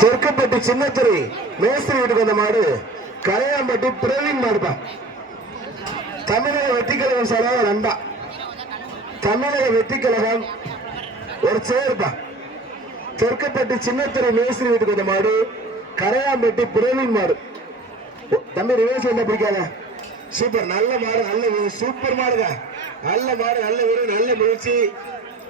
தெற்குப்பட்டி சின்னத்துறை மேஸ்திரி வீட்டுக்கு வந்த மாடு கரையாம்பட்டி பிரவீன் மாடுப்பா. தமிழக வெற்றிக்கழகம் சார்பாக நண்பா. தமிழக வெற்றிக்கழகம் ஒரு சேர்ப்பா. தெற்குப்பட்டி சின்னத்துறை மேஸ்திரி வீட்டுக்கு வந்த மாடு கரையாம்பட்டி பிரவீன் மாடு. தம்பி ரிவர்ஸ் என்ன பிடிக்காத சூப்பர். நல்ல மாடு, நல்ல சூப்பர் மாடுங்க. நல்ல மாடு, நல்ல வீரர், நல்ல முயற்சி.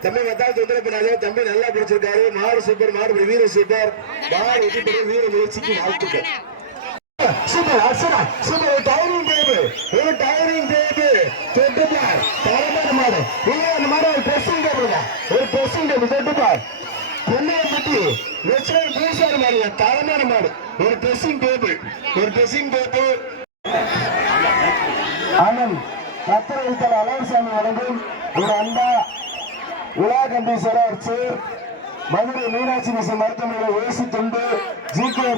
தம்பி மத்தால் தொந்தரவு பண்ணாத. தம்பி நல்லா பிடிச்சிருக்காரு. மாடு சூப்பர், மாடு வீர சூப்பர். மாடு வெற்றி வீர முயற்சிக்கு வாழ்த்துக்கள். Super Archana super. ஒரு டயரிங் டேபிள், ஒரு டயரிங் டேபிள் தொட்டுப்பார். தரமான மாடு இல்ல. அந்த மாடு ஒரு ட்ரெஸ்ஸிங் டேபிள், ஒரு ட்ரெஸ்ஸிங் டேபிள் தொட்டுப்பார். பொன்னையப்பட்டி லட்சுமி பூசாரி மாடு தரமான மாடு. ஒரு ட்ரெஸ்ஸிங் டேபிள், ஒரு ட்ரெஸ்ஸிங் டேபிள். ஆனந்த் கத்தர் வைத்தல் அழகசாமி வழங்கும் ஒரு அண்டா விழா கம்பீஸ்வரர் சேர் மதுரை மீனாட்சி மிஷன் மருத்துவமனையில் ஏசி துண்டு GK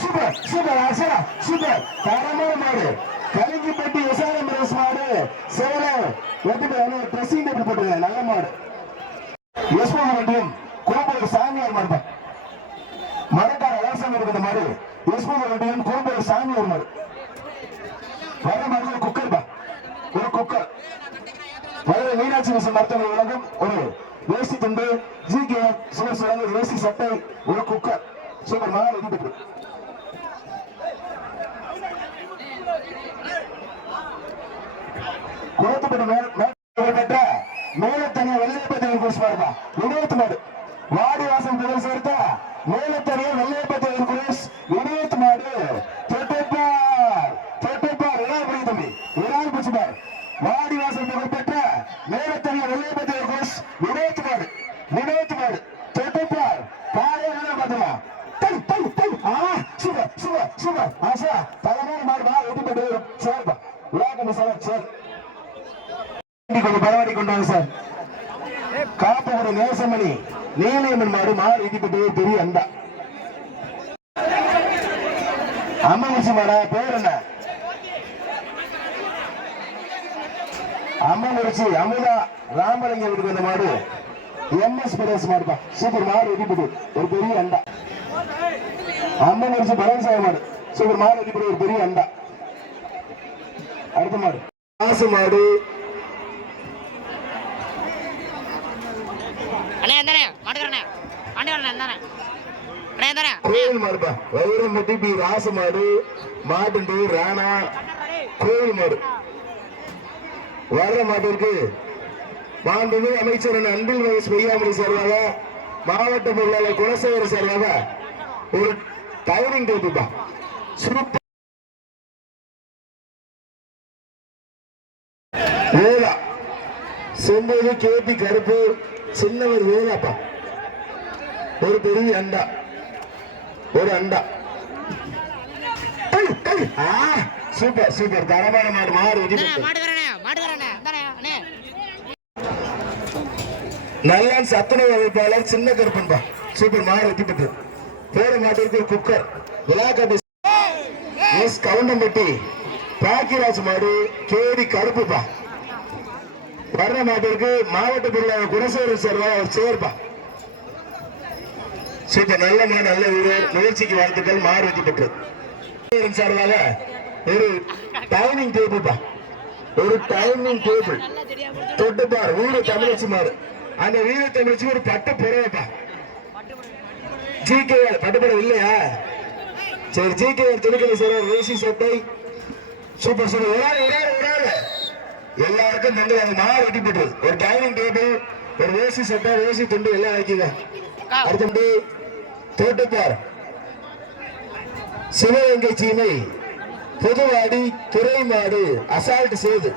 super super Hazra super. தரமான மாடு கலிங்கிப்பட்டி விசாலம் பிரதேச மாடு சேலம் வெற்றி ட்ரெஸ்ஸிங் டேபிள் போட்டுருங்க. நல்ல மாடு. யஸ்மோக வண்டியும் கோபுரம் சாமியார் மாடு. மரக்கார அழகசாமி இருக்கிற மாடு யஸ்மோக வண்டியும் கோபுரம் சாமியார் மாடு. வர மாடு ஒரு குக்கர் பா, ஒரு குக்கர். மதுரை மீனாட்சி மிஷன் மருத்துவமனை வழங்கும் ஒரு வேஷ்டி துண்டு ஜிகே சுவர் சுரங்க வேஷ்டி சட்டை ஒரு குக்கர். சூப்பர் மாடு வெற்றி பெற்று. குளத்துப்பட்ட மேலத்தனிய வெள்ளையப்பத்தி குரேஷ் வினோத் மாடு. வாடிவாசல் புகழ் சேர்த்த மேலத்தனிய வெள்ளையப்பத்தி குரேஷ் வினோத் மாடு. தொட்டுப்பார் தொட்டுப்பார் விழாபுரி தம்பி விழால் பிடிச்சுப்பார். வாடிவாசல் புகழ் பெற்ற மேலத்தனிய வெள்ளையப்பத்தி குரேஷ் வினோத் மாடு. வினோத் மாடு தொட்டுப்பார். காலையில பாத்தீங்களா சூப்பர் சூப்பர் சூப்பர் ஆசா. தலைமையான மாடு வெற்றி பெற்று சேர்ப்பா. விழாக்கு சார் சார் கொஞ்சம் பரவாடி கொண்டாங்க சார். காப்பகுடி நேசமணி நீலியம்மன் மாடு மாடு வெற்றி பெற்று பெரிய அண்டா. அம்மங்குச்சி மாடா பேர் என்ன? அம்மங்குறிச்சி அமுதா ராமலிங்க வீட்டுக்கு வந்த மாடு எம்எஸ் பிரதேச மாடுப்பா. சூப்பர் மாடு வெற்றி பெற்று ஒரு பெரிய அண்டா. அம்மங்குறிச்சி பரவசாய மாடு சூப்பர் மாடு வெற்றி பெற்று ஒரு பெரிய அண்டா. அடுத்த மாடு காசு மாடு கோயில் மாடுப்பா. வைரம்பட்டி பி ராசு மாடு மாட்டு ராணா கோயில் மாடு. வர்ற மாட்டிற்கு மாண்புமிகு அமைச்சர் அன்பில் மகேஷ் பொய்யாமொழி சார்பாக மாவட்ட பொருளாளர் குலசேகர சார்பாக ஒரு டயரிங் டேபிள்பா. வேலா செம்பது கேபி கருப்பு சின்னவர் வேலாப்பா. ஒரு பெரிய அண்டா, ஒரு அண்டா. சூப்பர் சூப்பர் தரமான மாடு மாடு வெற்றி நல்ல சத்துணவு அமைப்பாளர் சின்ன கருப்பன்பா. சூப்பர் மாடு வெற்றி பெற்று பேர மாட்டிற்கு குக்கர் விழாக்காட்டு எஸ் கவுண்டம்பட்டி பாக்கியராஜ் மாடு கேடி கருப்புப்பா. வர்ற மாட்டிற்கு மாவட்ட பொருளாளர் குணசேகரன் சார்பா அவர் சேர்ப்பா. சூப்பர் நல்ல மாடு நல்ல வீரர் முயற்சிக்கு வாழ்த்துக்கள். மாடு வெற்றி பெற்று சார்பாக ஒரு டைனிங் டேபிள்பா. ஒரு டைனிங் டேபிள் தொட்டுப்பார் வீர தமிழச்சி மாடு. அந்த வீர தமிழச்சி ஒரு பட்டு புறவைப்பா. ஜிகே பட்டுப்படம் இல்லையா? சரி ஜிகே துணிக்கலை சார் வேசி சட்டை சூப்பர் சூப்பர். எல்லாருக்கும் தந்து அந்த மாடு வெட்டி பெற்று ஒரு டைனிங் டேபிள் ஒரு வேசி சட்டை வேசி துண்டு எல்லாம் வைக்குங்க. அடுத்து தோட்டப்பார் சிவகங்கை சீமை புதுவாடி துறை மாடு அசால்ட் சேது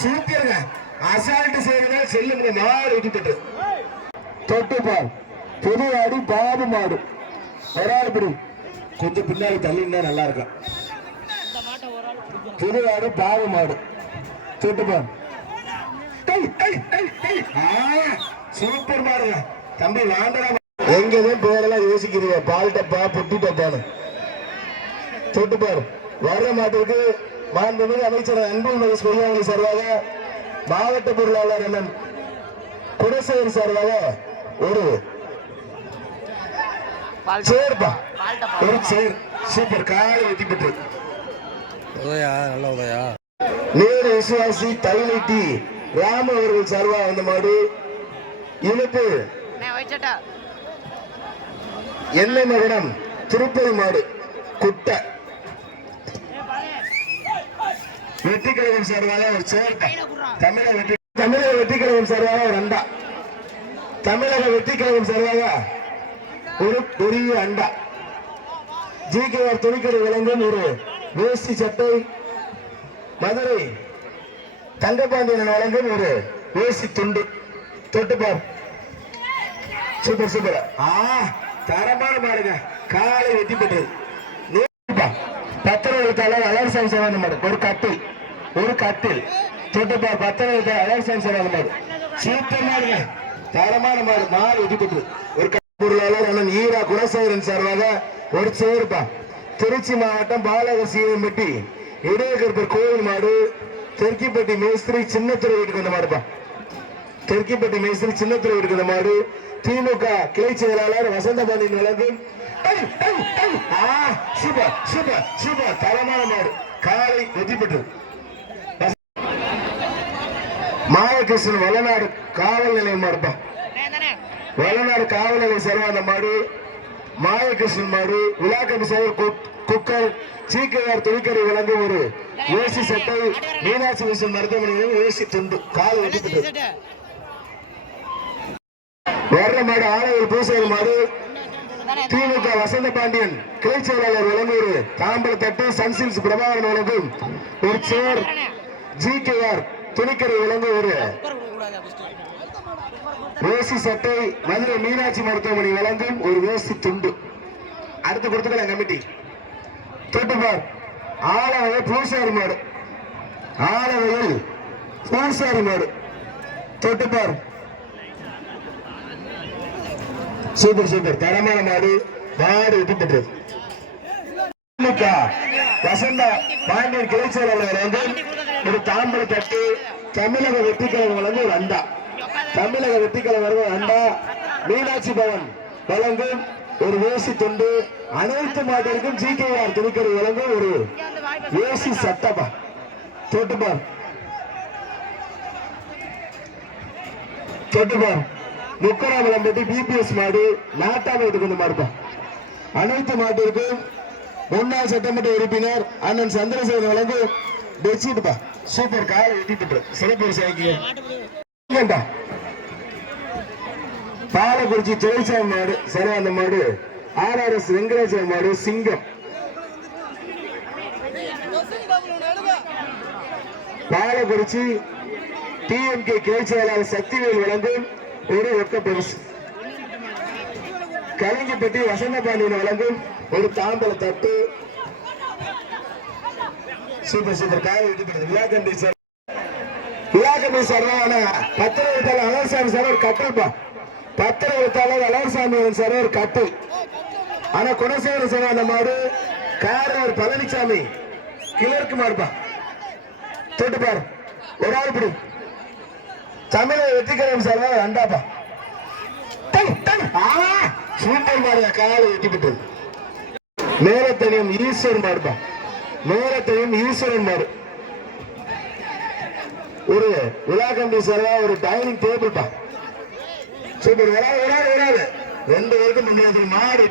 சூப்பருங்க. அசால்ட் சேதுனா செல்லுங்க மாடு வெட்டி பெற்று தொட்டுப்பார் புதுவாடி பாபு மாடு. வராடுபடி கொஞ்சம் பின்னாடி தள்ளினா நல்லா இருக்கும். புதுவாடு பாபு மாடு தொட்டுப்பார் சூப்பர் மாடுங்க தம்பி. வாண்டா எங்கதான் பேரெல்லாம் யோசிக்கிறீங்க பால் டப்பா புட்டி டப்பான்னு தொட்டுப்பார். வர்ற மாட்டிற்கு மாண்புமிகு அமைச்சர் அன்பில் மகேஷ் பொய்யாமொழி சார்பாக மாவட்ட பொருளாளர் குணசேகர் சார்பாக ஒரு சேர்ப்பா ஒரு சேர் சூப்பர் காலை வெட்டி பெற்று உதயா நல்ல உதயா நேரு விசுவாசி தைலட்டி ராம அவர்கள் சார்பா வந்த மாடு இழுப்பு எண்ணெய் மகனம் திருப்பதி மாடு குட்டை வெற்றி கழகம் சார்பாக ஒரு சேர்ப்பா தமிழக வெற்றி கழகம் சார்பாக ஒரு அண்டா தமிழக வெற்றி கழகம் சார்பாக ஒரு பெரிய அண்டா ஜிகேஆர் துணிக்கடை வழங்கும் ஒரு வேஷ்டி சட்டை மதுரை தங்கபாண்டியன் வழங்கும் ஒரு வேஷ்டி துண்டு தொட்டுப்பார் சூப்பர் சூப்பர் தரமான மாடுங்க காலை வெட்டி பெற்றது பத்திர எழுத்தாளர் அலர்சாமி சேவான மாடு ஒரு கட்டில் தொட்டுப்பார் பத்திர எழுத்தாளர் அலர்சாமி சேவான மாடு சூப்பர் மாடுங்க தரமான மாடு மாடு வெட்டி பெற்றது ஒரு பொருளாளர் அண்ணன் ஈரா குணசேகரன் சார்பாக ஒரு சேர்ப்பா திருச்சி மாவட்டம் பாலக சீவம்பட்டி இடையகற்பர் கோவில் மாடு தெற்கிப்பட்டி மேஸ்திரி சின்னத்துறை வீட்டுக்கு வந்த மாடுப்பா தெற்கிப்பட்டி மேஸ்திரி சின்னத்துறை வீட்டுக்கு வந்த மாடு திமுக கிளை செயலாளர் வசந்தபாண்டியன் வழங்கும் சூப்பர் சூப்பர் சூப்பர் தரமான மாடு காலை வெற்றி பெற்றது மாயகிருஷ்ணன் வளநாடு காவல் நிலையம் மாடுப்பா வளநாடு காவல் நிலையம் சர்வாத மாடு மாயகிருஷ்ணன் மாடு விழாக்கம்பி சேவர் குக்கர் சீக்கையார் துணிக்கடை வழங்கும் ஒரு ஏசி சட்டை மீனாட்சி மிஷன் மருத்துவமனையில் ஏசி துண்டு கால் வெட்டிட்டு வர்ற மாடு ஆணையர் பூசேரி மாடு திமுக வசந்த பாண்டியன் கிளை செயலாளர் வழங்கும் ஒரு தாம்பர தட்டு சன்சில்ஸ் பிரபாகரன் வழங்கும் ஒரு சேர் ஜிகேஆர் துணிக்கடை வழங்கும் ஒரு வேசி சட்டை மதுரை மீனாட்சி மருத்துவமனை வழங்கும் ஒரு வேசி துண்டு அடுத்து கொடுத்துக்கலாம் கமிட்டி தொட்டுப்பார் ஆலவையில் பூசாரி மாடு ஆலவையில் பூசாரி மாடு தொட்டுப்பார் சூப்பர் சூப்பர் தரமான மாடு மாடு வெட்டி பெற்றது வசந்த பாண்டியன் கிளை செயலாளர் வழங்கும் ஒரு தாம்பர தட்டு தமிழக வெற்றிக்கழகம் வழங்கும் ஒரு அண்டா தமிழக வெற்றிக்கழகம் வழங்கும் அண்டா மீனாட்சி பவன் வழங்கும் ஒரு வேசி தொண்டு அனைத்து மாட்டிற்கும் ஜிகேஆர் துணிக்கடை வழங்கும் ஒரு வேசி சட்டப்பா தொட்டுப்பார் முக்கராமலம்பட்டி பிபிஎஸ் மாடு நாட்டாமத்துக்கு வந்து மாடுப்பா அனைத்து மாட்டிற்கும் முன்னாள் சட்டமன்ற உறுப்பினர் அண்ணன் சந்திரசேகரன் வழங்கும் பெட்ஷீட்பா சூப்பர் காலை வெட்டி பெற்று சிறப்பு சாய்க்கு பாலக்குறிச்சி தொழிற்சாலை மாடு சரவாந்த மாடு RRS வெங்கடேஸ்வர மாடு சிங்கம் பாலக்குறிச்சி டிஎம்கே கிளை செயலாளர் சக்திவேல் வழங்கும் ஒரு ரொக்க பரிசு கலிங்கப்பட்டி வசந்தபாண்டியன் வழங்கும் ஒரு தாம்பல தட்டு சூப்பர் சூப்பர் காலை வெட்டி விழாக்கண்டி சர்வான பத்திர எழுத்தாளர் அலர்சாமி சார் ஒரு கட்டல்பா பத்திர எழுத்தாளர் அலர்சாமி சார் ஒரு கட்டல் ஆனா குணசேகர சார் அந்த மாடு காரர் பழனிசாமி கிளர்க்கு மாடுப்பா தொட்டுப்பாரு ஒரு ஆள் பிடி தமிழக வெற்றிக்கழகம் சார் ரெண்டாப்பா சூப்பர் மாடு காலை வெட்டி பெற்றது மேலத்தனியும் ஈஸ்வரன் மாடுப்பா மேலத்தையும் ஈஸ்வரன் மாடு ஒரு விழாக்கம்பி சார்வா ஒரு டைனிங் டேபிள் பா சூப்பர் வராது ரெண்டு பேருக்கும் மாடு